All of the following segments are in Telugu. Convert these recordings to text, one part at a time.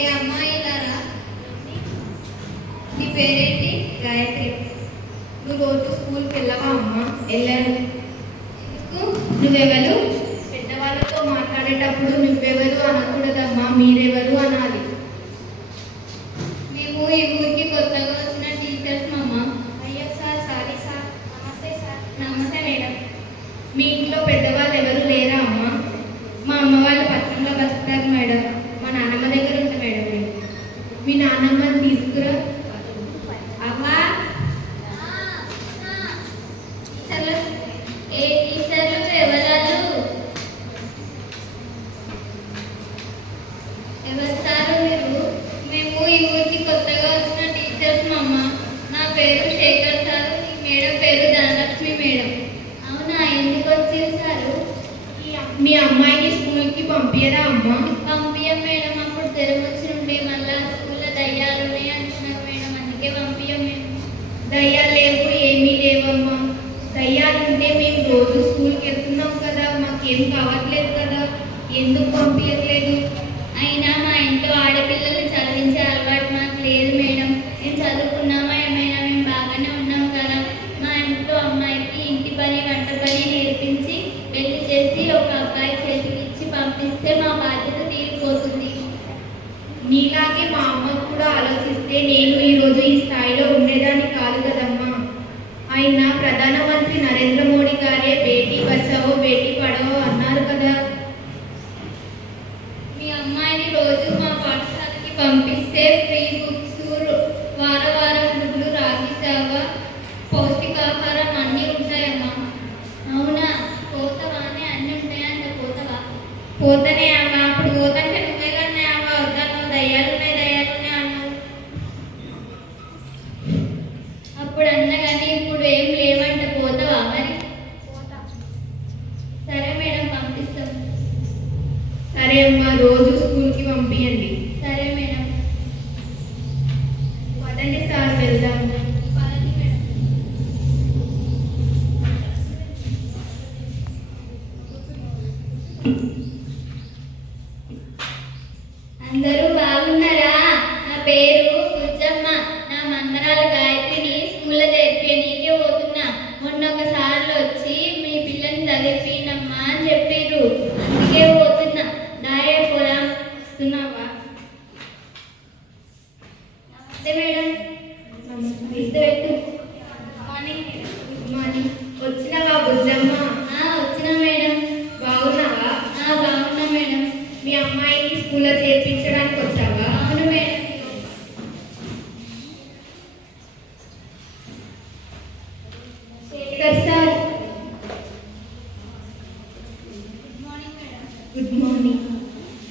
ఏ అమ్మాయి లారా, నీ పేరేంటి? గాయత్రి. నువ్వు రోజు స్కూల్కి వెళ్ళవా అమ్మా? వెళ్ళాను. ఎందుకు? నువ్వెవరు? పెద్దవాళ్ళతో మాట్లాడేటప్పుడు నువ్వెవరు అనకూడదమ్మా, మీరెవరు అనాలి. మేము ఈ ఊరికి కొత్తగా వచ్చిన టీచర్స్ అమ్మ. అయ్యో సార్, సారీ సార్. నమస్తే సార్. నమస్తే మేడం. మీ ఇంట్లో పెద్దవాళ్ళు ఎవరు లేరా అమ్మా? మా అమ్మ వాళ్ళు పట్టణంలో బతుకుతారు మేడం. మా నాన్నమ్మ దగ్గర ఉంటా మేడం నేను. మీ నాన్నమ్మని తీసుకురా. అమ్మా, ఏ టీచర్లు ఎవరాలు? ఎవరు సారు మీరు? మేము ఈ ఊరికి కొత్తగా వచ్చిన టీచర్స్ అమ్మ. నా పేరు శేఖర్ సారు, ఈ మేడం పేరు ధనలక్ష్మి మేడం. అవునా, ఎందుకు వచ్చారు సారు? మీ అమ్మాయిని స్కూల్కి పంపించరా అమ్మా? పంపియం మేడం, అప్పుడు జ్వరం వచ్చి ఉండే మళ్ళా స్కూల్లో దయ్యాలు ఉన్నాయి అంటున్నారు మేడం, అందుకే పంపియం మేము. దయ్యాలు లేవు, ఏమీ లేవమ్మా. దయ్యాలు ఉంటే మేము రోజు స్కూల్కి వెళ్తున్నాం కదా, మాకేం కావట్లేదు కదా, ఎందుకు పంపించట్లేదు? అయినా మా ఇంట్లో ఆడపిల్లల్ని చదివించే అలవాటు మాకు లేదు మేడం. మేము చదువుకున్నామా ఏమైనా, మేము బాగానే ఉన్నాం కదా. మా ఇంట్లో అమ్మాయికి ఇంటి పని వంట పని నేర్పించి పెళ్లి చేసి ఒక అబ్బాయి చేతికి ఇచ్చి పంపిస్తే మా బాధ్యత తీరిపోతుంది. నీలాగే మా అమ్మ కూడా ఆలోచిస్తే నేను ఈరోజు ఈ స్థాయిలో ఉండేదాన్ని కాదు కదమ్మా. అయినా ప్రధానమంత్రి నరేంద్ర మోడీ గారే బేటీ బచావో బేటీ పడావో అన్నారు కదా. మీ అమ్మాయిని రోజు మా పాఠశాలకి పంపిస్తే ఫ్రీ బుక్స్, వారం గుడ్లు, రాగి జావ, పౌష్టికాహారం అన్నీ ఉంటాయమ్మా. అవునా, పోతావానే అన్నీ ఉంటాయంట, పోతావా? పోతనే అమ్మా. అప్పుడు పోతంటే నువ్వే కానీ అమ్మ వద్దన్నావు, దయ్యాలున్నాయి అన్నావు. అప్పుడు అన్న కానీ ఇప్పుడు ఏం లేవంట, పోతావా మరి? సరే మేడం, పంపిస్తాం. సరే అమ్మా, రోజు స్కూల్కి పంపించండి. సరే మేడం. పదండి సార్, వెళ్దాం. పదండి మేడం. అందరూ బాగున్నారా? నా పేరు బుజ్జమ్మ. నా మందరాల గాయత్రిని స్కూల్లో చేర్పేనీకే పోతున్నా. మొన్న ఒకసారి వచ్చి మీ పిల్లని చదివినమ్మా అని చెప్పారు, అందుకే పోతున్నా. దాయ పోరా. వస్తున్నావా? నమస్తే మేడం. నమస్తే. Morning madam. Good morning. వచ్చినావా బుజ్జమ్మ? వచ్చినా మేడం. బాగున్నావా? బాగున్నా మేడం. మీ అమ్మాయిని స్కూల్లో చేర్పించడానికి వచ్చావా? అవును madam. Shekhar sir. Good morning madam. Good morning.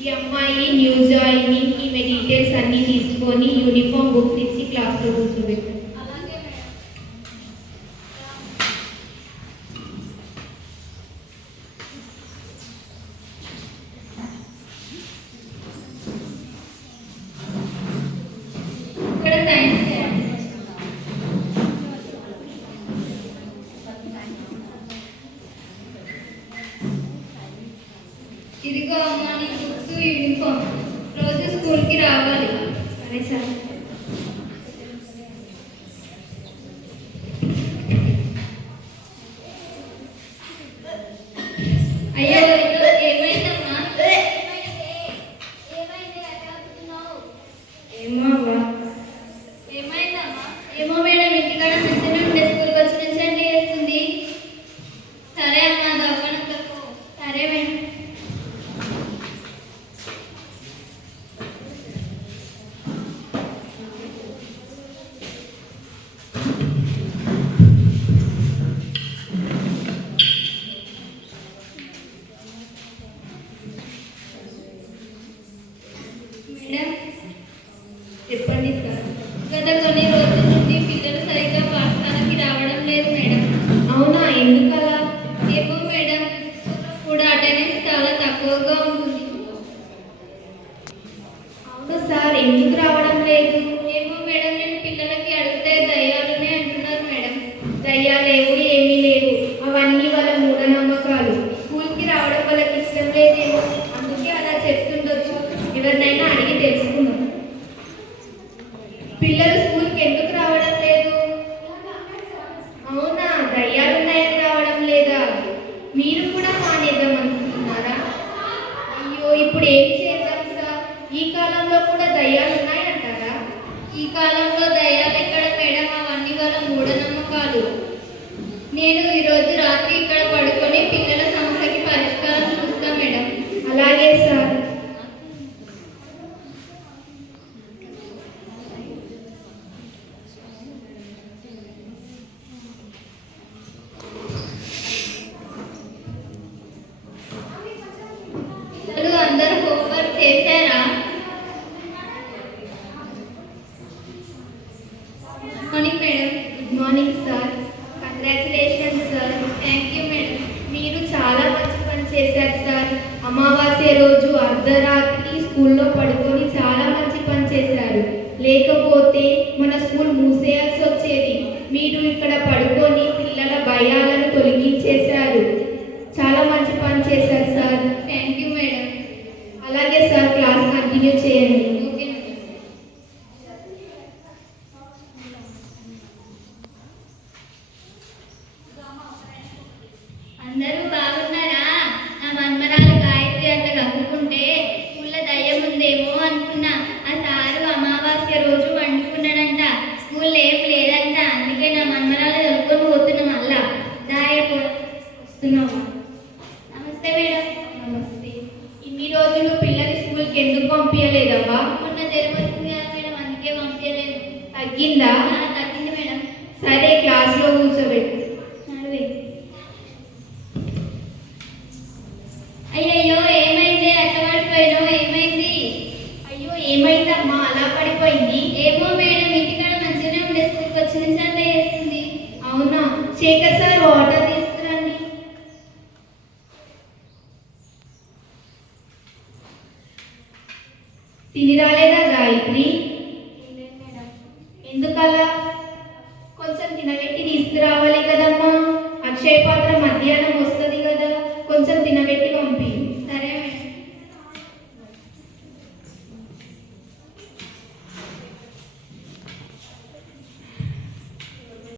ఈ అమ్మాయి న్యూ జాయినింగ్, ఈమె డీటెయిల్స్ అన్నీ తీసుకొని యూనిఫామ్ బుక్స్ ఇచ్చి క్లాస్లో కూర్చోబెట్టారు. అలాగే మేడం. ఇక్కడ సైన్స్ చేయండి. ఇదిగో అమ్మా నీ బుక్స్, యూనిఫామ్. రోజు స్కూల్కి రావాలి. సరే సార్. అయ్యో ఏమైందమ్మా? ఏమో అవ్వా. ఏమైందమ్మా? ఏమో మేడం, ఇంటికాడ మంచిగా ఉండే, స్కూల్కి వచ్చి నుంచి అంటే చేస్తుంది. సరే అమ్మా, దవాఖానకు. సరే మేడం. దయ్యాలున్నాయని రావడం లేదా? మీరు కూడా మానేద్దాం అనుకుంటున్నారా? అయ్యో, ఇప్పుడు ఏం చేద్దాం సార్? ఈ కాలంలో కూడా దయ్యాలు ఉన్నాయంటారా? ఈ కాలంలో దయ్యాలు ఎక్కడ మేడం? అవన్నీ వాళ్ళ మూఢనమ్మకాలు. నేను ఈరోజు రాత్రి ఇక్కడ పడుకొని పిల్లల సమస్యకి పరిష్కారం చూస్తా మేడం. అలాగే సార్. పిల్లలు అందరూ హోంవర్క్ చేశారా? Morning madam. Good morning sir. Congratulations sir. Thank you madam. మీరు చాలా మంచి పని చేశారు సార్. అమావాస్య రోజు అర్ధరాత్రి స్కూల్లో పడుకొని చాలా మంచి పని చేశారు. లేకపోతే మన స్కూల్ మూసేయాల్సి వచ్చేది. మీరు ఇక్కడ పడుకొని పిల్లల భయాలను తొలగించేశారు. చాలా మంచి పని చేశారు సార్. Thank you madam. అలాగే సార్, క్లాస్ కంటిన్యూ చేయండి. Okay madam. అందరూ బాగున్నారా? నా మన్మరాలు గాయత్రి అట్లా కమ్ముకుంటే స్కూల్లో దయ్యం ఉందేమో అనుకున్నా. ఆ సారు అమావాస్య రోజు వండుకున్నాడంట. స్కూల్లో ఏం లేదంట. అందుకే నా మన్మరాలు చదువుకొని పోతున్నాం. మళ్ళా దాయపో వస్తున్నాము. నమస్తే మేడం. నమస్తే. ఇన్ని రోజులు పిల్లల్ని స్కూల్కి ఎందుకు పంపించలేదమ్మా? మొన్న జ్వరం వచ్చింది కదా మేడం, అందుకే పంపించలేదు. తగ్గిందా? తగ్గింది మేడం. సరే, క్లాస్లో కూర్చోబెట్టు. నడువే. అయ్యయ్యో, ఏమైంది? అట్లా పడిపోయినావు? ఏమైంది? అయ్యో, ఏమైందమ్మా అలా పడిపోయింది? ఏమో మేడం, ఇంటికాడ మంచిగానే ఉండే, స్కూల్కి వచ్చిన నుంచి అట్లా చేస్తుంది. అవునా? శేఖర్ సార్, వాటర్ తీసుకురండి. తిని రాలేదా గాయత్రి?